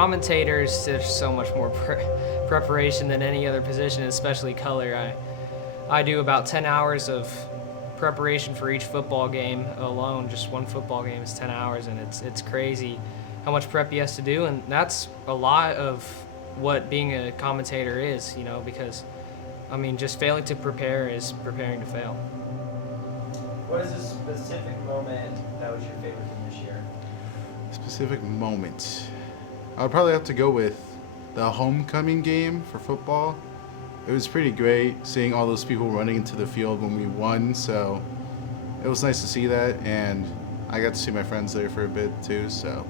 commentators, there's so much more preparation than any other position, especially color. I do about 10 hours of preparation for each football game alone. Just one football game is 10 hours, and it's crazy how much prep he has to do, and that's a lot of what being a commentator is, you know, because, I mean, just failing to prepare is preparing to fail. What is a specific moment that was your favorite from this year? Specific moment. I would probably have to go with the homecoming game for football. It was pretty great seeing all those people running into the field when we won, so it was nice to see that, and I got to see my friends there for a bit too, so.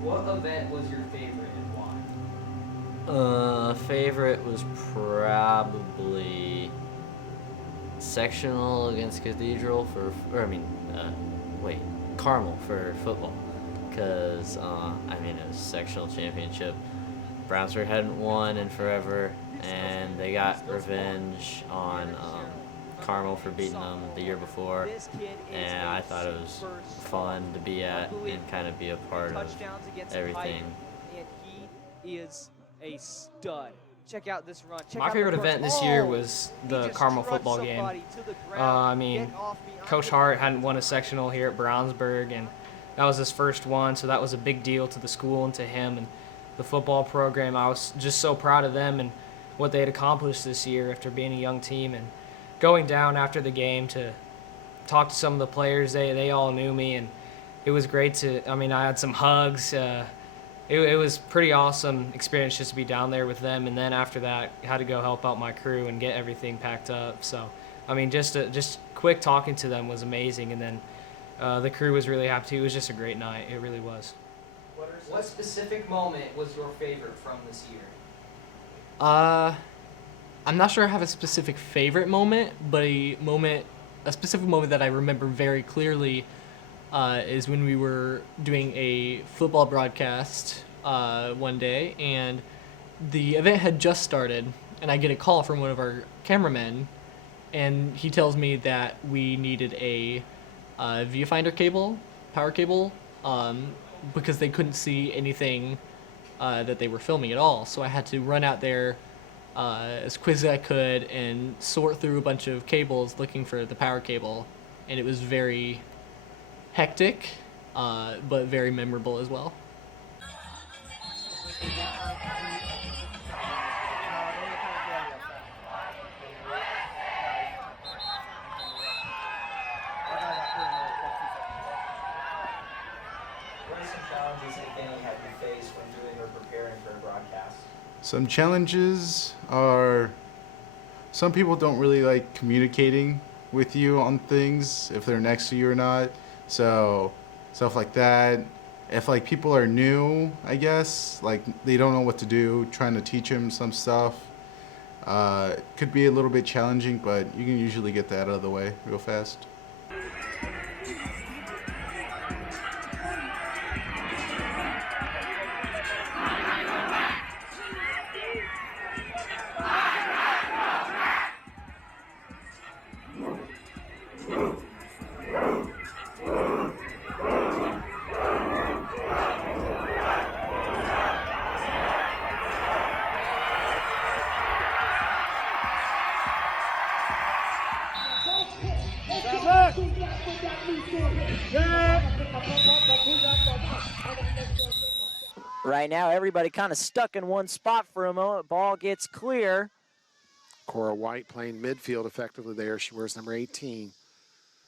What event was your favorite and why? Favorite was probably sectional against Cathedral Carmel for football. Because, it was sectional championship. Brownsburg hadn't won in forever, and they got revenge on Carmel for beating them the year before, and I thought it was fun to be at and kind of be a part of everything. And he is a stud. Check out this run. My favorite event this year was the Carmel football game. Coach Hart hadn't won a sectional here at Brownsburg, and that was his first one, so that was a big deal to the school and to him and the football program. I was just so proud of them and what they had accomplished this year after being a young team, and going down after the game to talk to some of the players. They all knew me, and it was great to, I had some hugs. It was pretty awesome experience just to be down there with them, and then after that, I had to go help out my crew and get everything packed up. So, just quick talking to them was amazing, and then the crew was really happy too. It was just a great night. It really was. What specific moment was your favorite from this year? I'm not sure I have a specific favorite moment, but a specific moment that I remember very clearly is when we were doing a football broadcast one day, and the event had just started, and I get a call from one of our cameramen, and he tells me that we needed a viewfinder cable, power cable, because they couldn't see anything that they were filming at all. So I had to run out there as quick as I could and sort through a bunch of cables looking for the power cable, and it was very hectic, but very memorable as well. What are some challenges that family had you face when doing or preparing for a broadcast? Some challenges are some people don't really like communicating with you on things if they're next to you or not. So stuff like that. If like people are new, I guess, like they don't know what to do, trying to teach them some stuff, could be a little bit challenging, but you can usually get that out of the way real fast. Right now, everybody kind of stuck in one spot for a moment. Ball gets clear. Cora White playing midfield effectively there. She wears number 18.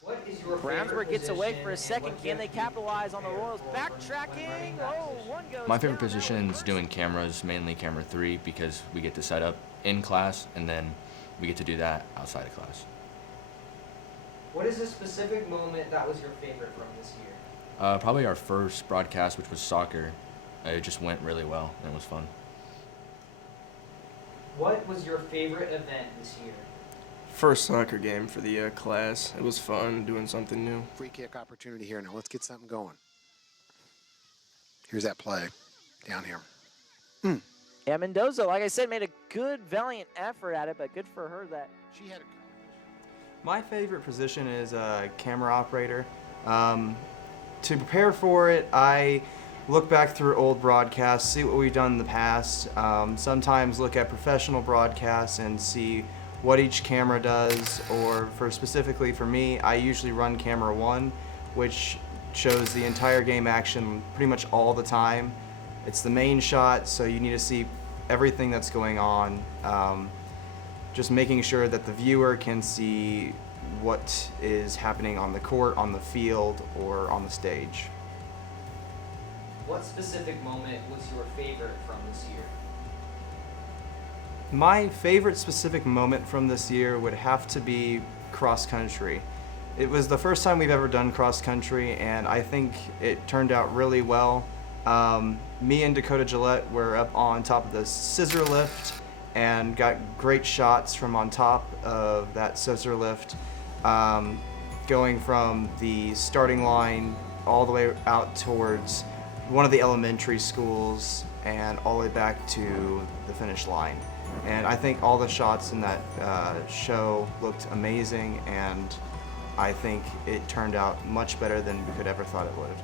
What is your Brownsburg gets away for a second. Can they capitalize on the Royals? Backtracking. Oh, one goes My favorite down. position is doing cameras, mainly camera 3, because we get to set up in class and then we get to do that outside of class. What is a specific moment that was your favorite from this year? Probably our first broadcast, which was soccer. It just went really well and it was fun. What was your favorite event this year? First soccer game for the class. It was fun doing something new. Free kick opportunity here now. Let's get something going. Here's that play down here. Yeah, Mendoza, like I said, made a good, valiant effort at it, but good for her that She had a My favorite position is camera operator. To prepare for it, I look back through old broadcasts, see what we've done in the past. Sometimes look at professional broadcasts and see what each camera does. Or specifically for me, I usually run camera 1, which shows the entire game action pretty much all the time. It's the main shot, so you need to see everything that's going on. Just making sure that the viewer can see what is happening on the court, on the field, or on the stage. What specific moment was your favorite from this year? My favorite specific moment from this year would have to be cross country. It was the first time we've ever done cross country, and I think it turned out really well. Me and Dakota Gillette were up on top of the scissor lift and got great shots from on top of that scissor lift, going from the starting line all the way out towards one of the elementary schools and all the way back to the finish line. And I think all the shots in that show looked amazing, and I think it turned out much better than we could ever thought it would.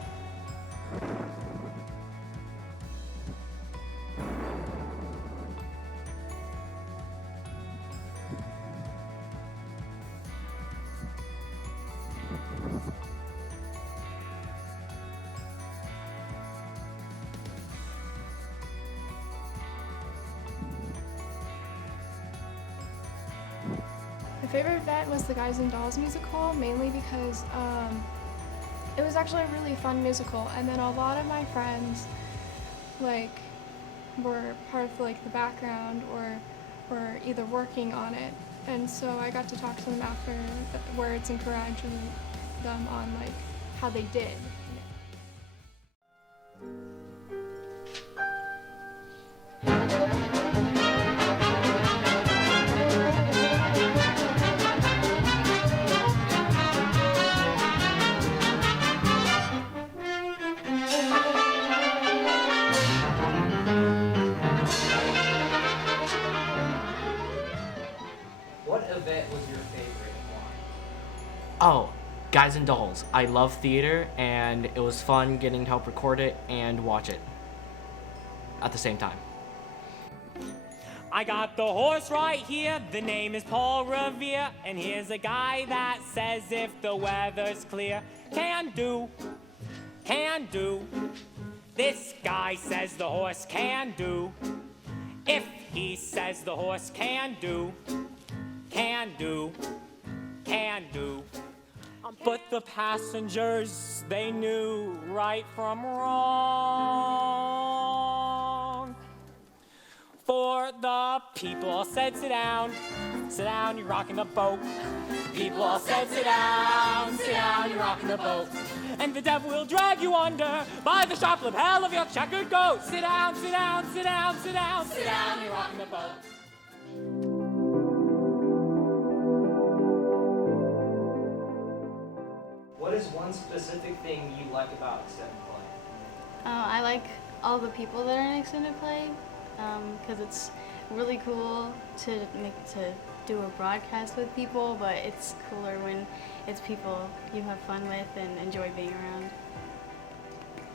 My favorite event was the Guys and Dolls musical, mainly because it was actually a really fun musical, and then a lot of my friends were part of the background or either working on it, and so I got to talk to them afterwards and congratulate them on how they did. What event was your favorite and why? Oh, Guys and Dolls. I love theater, and it was fun getting to help record it and watch it at the same time. I got the horse right here, the name is Paul Revere, and here's a guy that says if the weather's clear, can do. This guy says the horse can do. If he says the horse can do. But the passengers, they knew right from wrong. For the people all said, sit down, you're rocking the boat. People all said, sit down, you're rocking the boat. And the devil will drag you under by the sharp lapel of your checkered coat. Sit down, you're rocking the boat. What is one specific thing you like about extended play? I like all the people that are in extended play because it's really cool to do a broadcast with people, but it's cooler when it's people you have fun with and enjoy being around.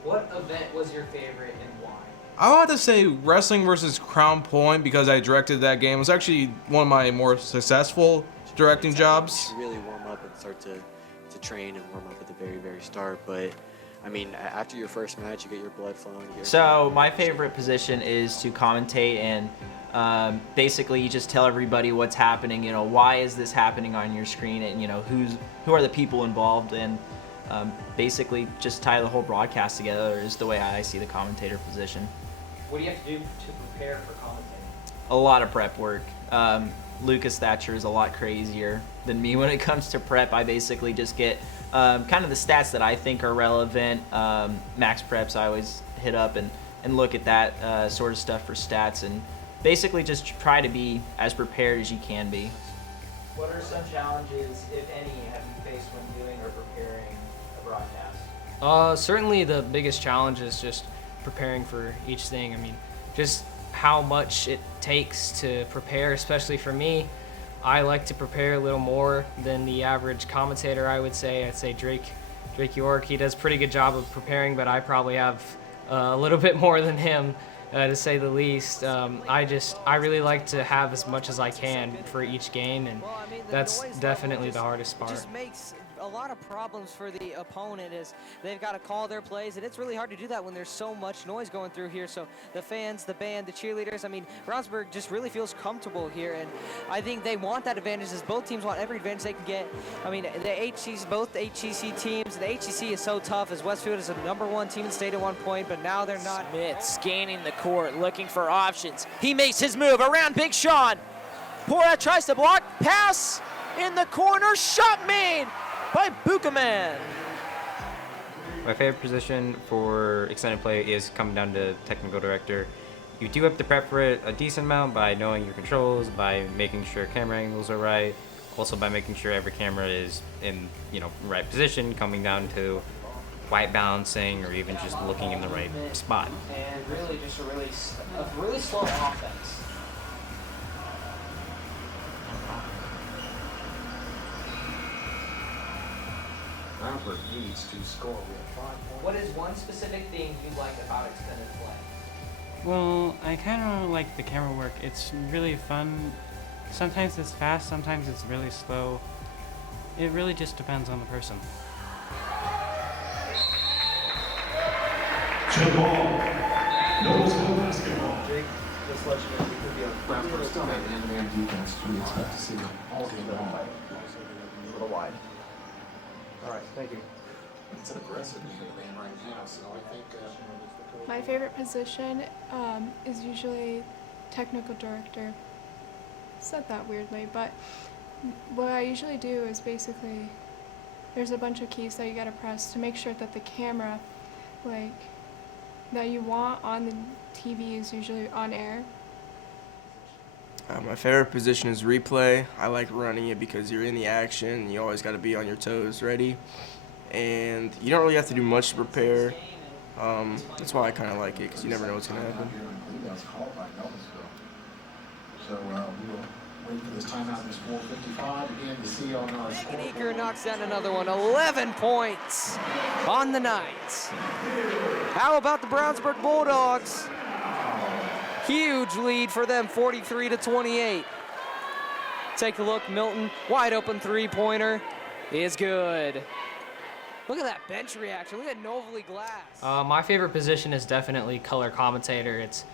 What event was your favorite and why? I would have to say Wrestling versus Crown Point because I directed that game. It was actually one of my more successful directing jobs. You really warm up and start to train and warm up at the very, very start. But I mean, after your first match, you get your blood flowing. So my favorite position is to commentate, and basically you just tell everybody what's happening. Why is this happening on your screen, and who are the people involved, and basically just tie the whole broadcast together is the way I see the commentator position. What do you have to do to prepare for commentating? A lot of prep work. Lukas Thatcher is a lot crazier than me when it comes to prep. I basically just get kind of the stats that I think are relevant. Max Preps I always hit up and look at that sort of stuff for stats, and basically just try to be as prepared as you can be. What are some challenges, if any, have you faced when doing or preparing a broadcast? Certainly the biggest challenge is just preparing for each thing. I mean, just how much it takes to prepare, especially for me. I like to prepare a little more than the average commentator, I would say. I'd say Drake York, he does a pretty good job of preparing, but I probably have a little bit more than him, to say the least. I really like to have as much as I can for each game, and that's definitely the hardest part. Just makes a lot of problems for the opponent as they've got to call their plays, and it's really hard to do that when there's so much noise going through here. So the fans, the band, the cheerleaders, I mean, Brownsburg just really feels comfortable here, and I think they want that advantage, as both teams want every advantage they can get. I mean, both HCC teams, the HCC is so tough, as Westfield is the #1 team in the state at one point, but now they're not. Smith scanning the court, looking for options. He makes his move around Big Sean. Pora tries to block, pass in the corner, shot made by Bukaman. My favorite position for extended play is coming down to technical director. You do have to prep for it a decent amount by knowing your controls, by making sure camera angles are right, also by making sure every camera is in right position, coming down to white balancing, or even just looking in the right spot. And really just a really slow offense. Brownsburg needs to score. We have 5 points. What is one specific thing you like about extended play? Well, I kind of like the camera work. It's really fun. Sometimes it's fast, sometimes it's really slow. It really just depends on the person. Jump ball. No school basketball. Jake, just let you know, we could be on Brownsburg still have man-to-man defense. We expect to see them all game long. a little wide. All right, thank you. It's an aggressive game right now, so I think My favorite position is usually technical director. Said that weirdly, but what I usually do is basically there's a bunch of keys that you gotta press to make sure that the camera, that you want on the TV is usually on air. My favorite position is replay. I like running it because you're in the action. You always got to be on your toes, ready, and you don't really have to do much to prepare. That's why I kind of like it, because you never know what's going to happen. so. We will wait for this timeout. It's 4:55 again to see on our. Megan Eaker knocks down another one. 11 points on the night. How about the Brownsburg Bulldogs? Huge lead for them, 43-28. Take a look, Milton, wide open three-pointer is good. Look at that bench reaction. Look at Novely Glass. My favorite position is definitely color commentator. It's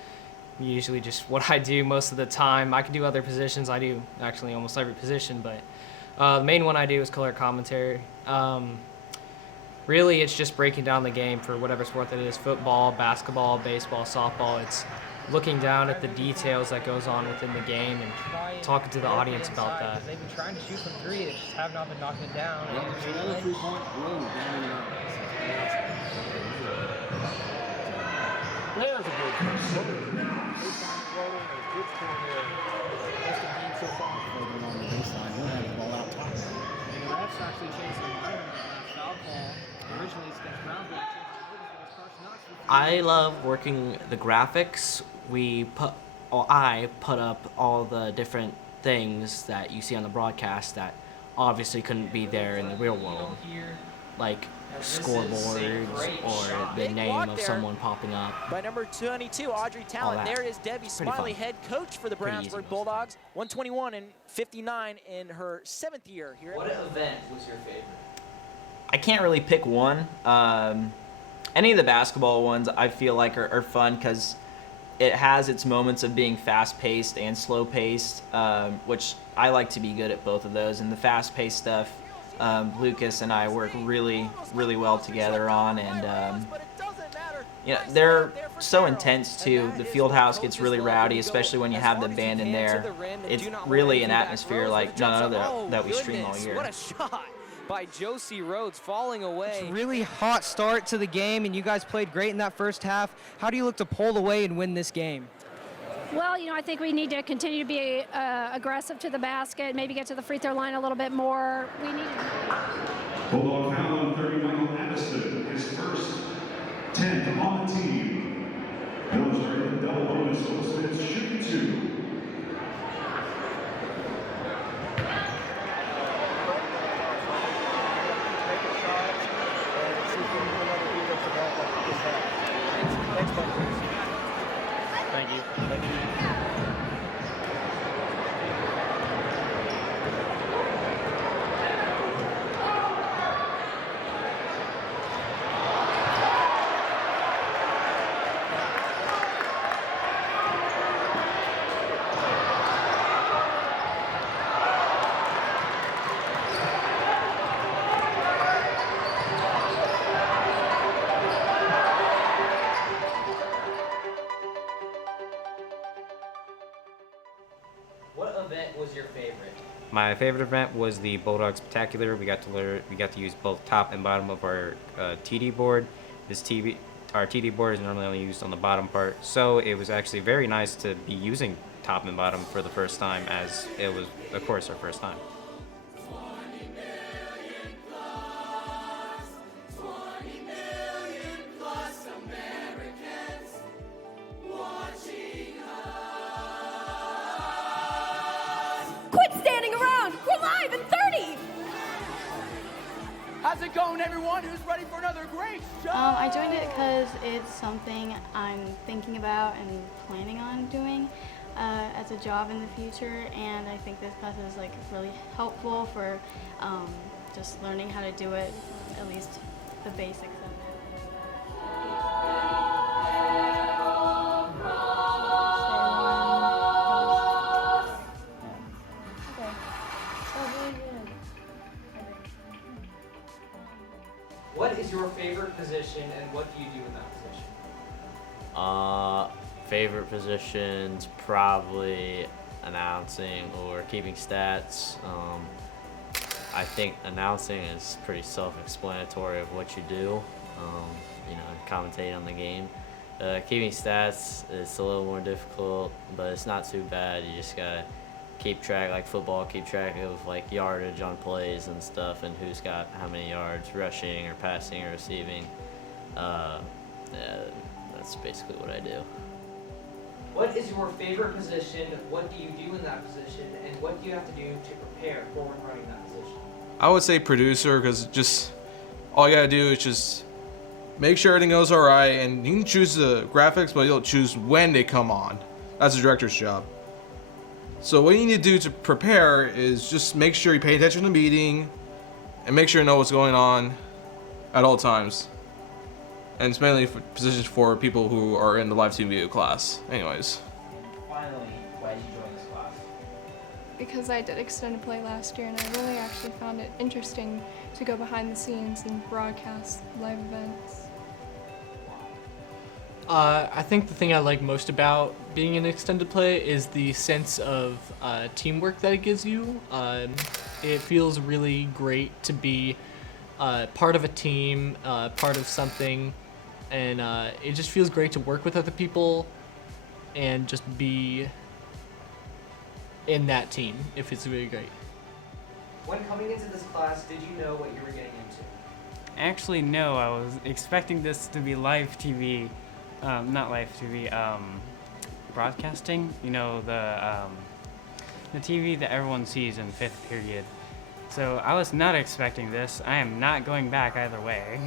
usually just what I do most of the time. I can do other positions. I do actually almost every position, but the main one I do is color commentary. Really, it's just breaking down the game for whatever sport that is, football, basketball, baseball, softball. It's looking down at the details that goes on within the game and talking to the audience about that. They've been trying to shoot from three, they just have not been knocking it down. Another 3-point run down in There's a good I love working the graphics. I put up all the different things that you see on the broadcast that obviously couldn't be there in the real world, like scoreboards or the name of someone popping up. By number 22, Audrey Talent. There is Debbie Smiley, head coach for the Brownsburg Bulldogs. 121 and 59 in her 7th year here. What event was your favorite? I can't really pick one. Any of the basketball ones I feel like are fun because it has its moments of being fast-paced and slow-paced, which I like to be good at both of those. And the fast-paced stuff, Lukas and I work really, really well together on, and they're so intense too. The field house gets really rowdy, especially when you have the band in there. It's really an atmosphere like none other that we stream all year. What a shot by Josie Rhodes, falling away. It's a really hot start to the game, and you guys played great in that first half. How do you look to pull away and win this game? Well, I think we need to continue to be aggressive to the basket, maybe get to the free throw line a little bit more. We need Bulldog foul on 30, Michael Addison, his first 10th on the team. Associates shoot 2. Thank you. Thank you. What event was your favorite? My favorite event was the Bulldog Spectacular. We got to use both top and bottom of our TD board. Our TD board is normally only used on the bottom part, so it was actually very nice to be using top and bottom for the first time, as it was, of course, our first time. Quit standing around! We're live in 30! How's it going, everyone? Who's ready for another great show? I joined it because it's something I'm thinking about and planning on doing as a job in the future, and I think this class is like really helpful for just learning how to do it, at least the basics of it. What is your favorite position and what do you do in that position? Favorite positions, probably announcing or keeping stats. I think announcing is pretty self-explanatory of what you do, commentate on the game. Keeping stats is a little more difficult, but it's not too bad. You just gotta keep track, like football, keep track of like yardage on plays and stuff, and who's got how many yards rushing or passing or receiving. That's basically what I do. What is your favorite position? What do you do in that position? And what do you have to do to prepare for running that position? I would say producer, because just all you gotta do is just make sure everything goes alright, and you can choose the graphics, but you'll choose when they come on. That's the director's job. So what you need to do to prepare is just make sure you pay attention to the meeting and make sure you know what's going on at all times. And it's mainly for positions for people who are in the live team video class. Anyways. Finally, why did you join this class? Because I did extended play last year, and I really actually found it interesting to go behind the scenes and broadcast live events. I think the thing I like most about being in extended play is the sense of teamwork that it gives you. It feels really great to be part of a team, part of something, and it just feels great to work with other people and just be in that team. If it's really great. When coming into this class, did you know what you were getting into? Actually, no. I was expecting this to be live TV. Not live TV, broadcasting, the TV that everyone sees in 5th period. So I was not expecting this. I am not going back either way.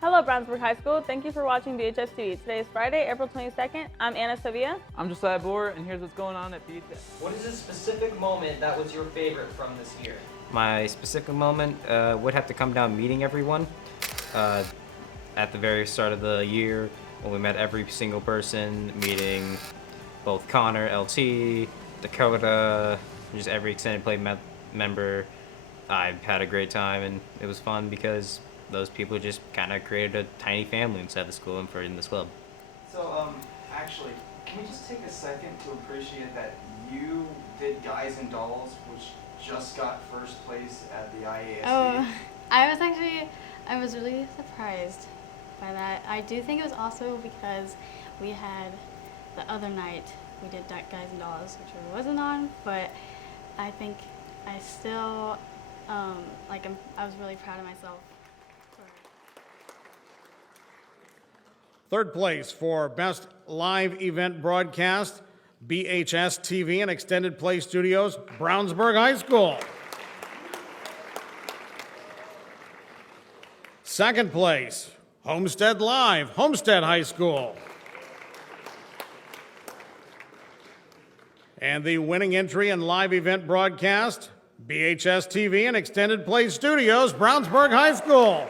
Hello, Brownsburg High School. Thank you for watching BHS-TV. Today is Friday, April 22nd. I'm Anna Sevilla. I'm Josiah Boer, and here's what's going on at BHS. What is a specific moment that was your favorite from this year? My specific moment would have to come down meeting everyone at the very start of the year when we met every single person, meeting both Connor, LT, Dakota, just every extended play member. I had a great time, and it was fun because those people just kind of created a tiny family inside the school and for in this club. So, actually, can we just take a second to appreciate that you did Guys and Dolls, which just got first place at the IASB? Oh, I was really surprised by that. I do think it was also because we had the other night we did Guys and Dolls, which I wasn't on, but I think I still, I was really proud of myself. Third place for Best Live Event Broadcast, BHS-TV and Extended Play Studios, Brownsburg High School. Second place, Homestead Live, Homestead High School. And the winning entry in live event broadcast, BHS-TV and Extended Play Studios, Brownsburg High School.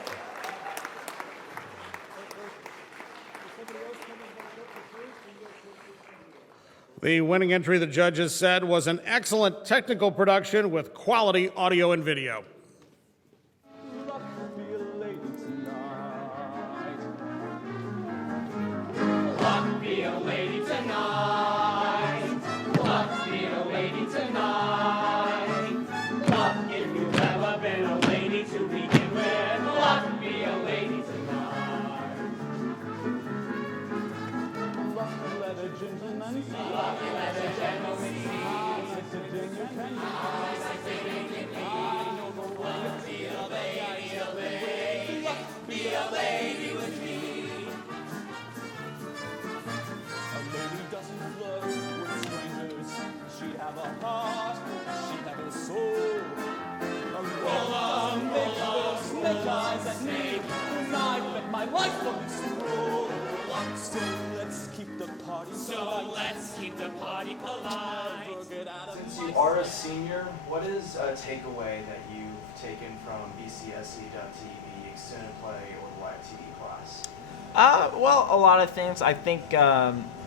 The winning entry, the judges said, was an excellent technical production with quality audio and video. Luck be a lady tonight. Luck be a lady tonight. Luck if you've ever been a lady to begin with. Luck be a lady tonight. Luck let a gentleman see. Luck let a gentleman see. Luck be a lady, a lady. Luck be a lady with me. She'd have a heart, she'd have a soul. Snake eyes at me, tonight let my life look slow. So let's keep the party polite. Since you are a senior, what is a takeaway that you've taken from BCSE.TV, extended play, or live TV class? Well, a lot of things. I think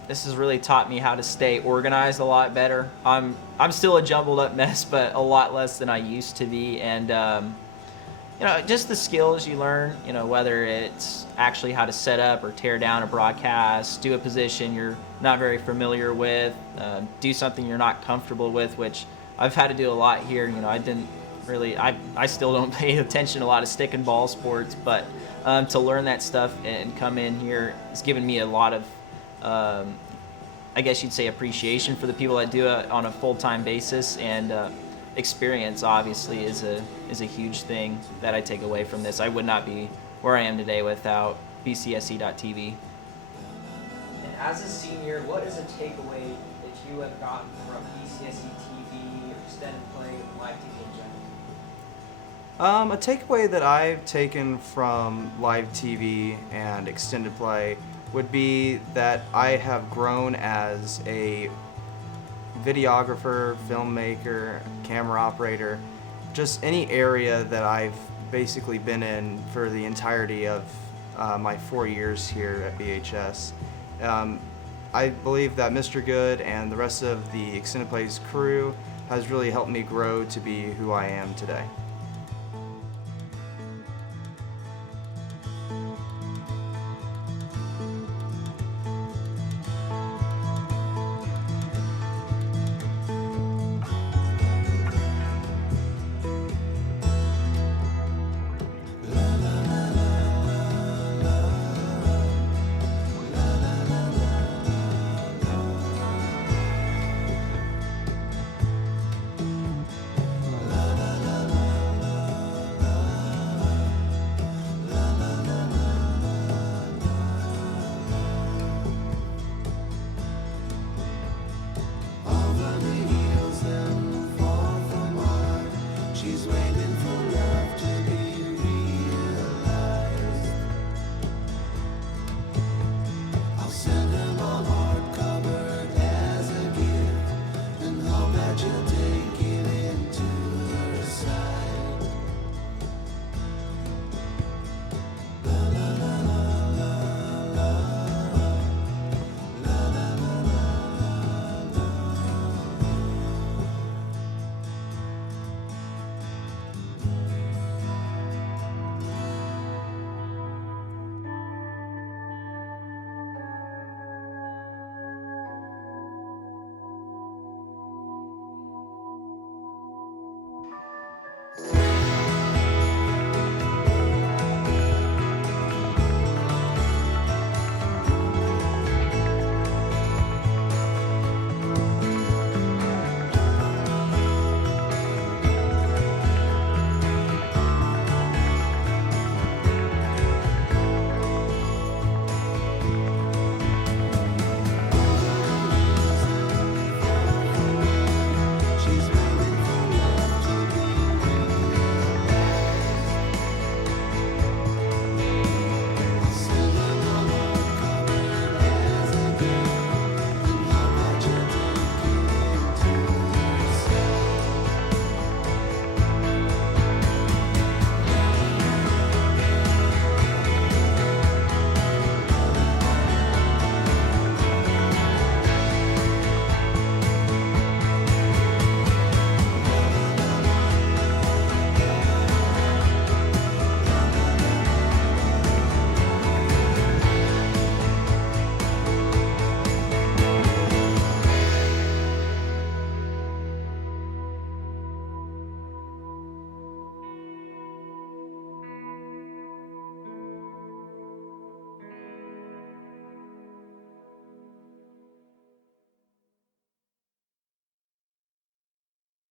this has really taught me how to stay organized a lot better. I'm still a jumbled up mess, but a lot less than I used to be. And you know, just the skills you learn. You know, whether it's actually how to set up or tear down a broadcast, do a position you're not very familiar with, do something you're not comfortable with, which I've had to do a lot here. You know, I still don't pay attention to a lot of stick and ball sports, but to learn that stuff and come in here has given me a lot of, I guess you'd say, appreciation for the people that do it on a full-time basis, and experience obviously is a huge thing that I take away from this. I would not be where I am today without BCSE.TV. And as a senior, what is a takeaway that you have gotten from BCSE-TV, or extended play, or live TV in general? A takeaway that I've taken from live TV and extended play would be that I have grown as a videographer, filmmaker, camera operator, just any area that I've basically been in for the entirety of my 4 years here at BHS. I believe that Mr. Good and the rest of the Extended Plays crew has really helped me grow to be who I am today.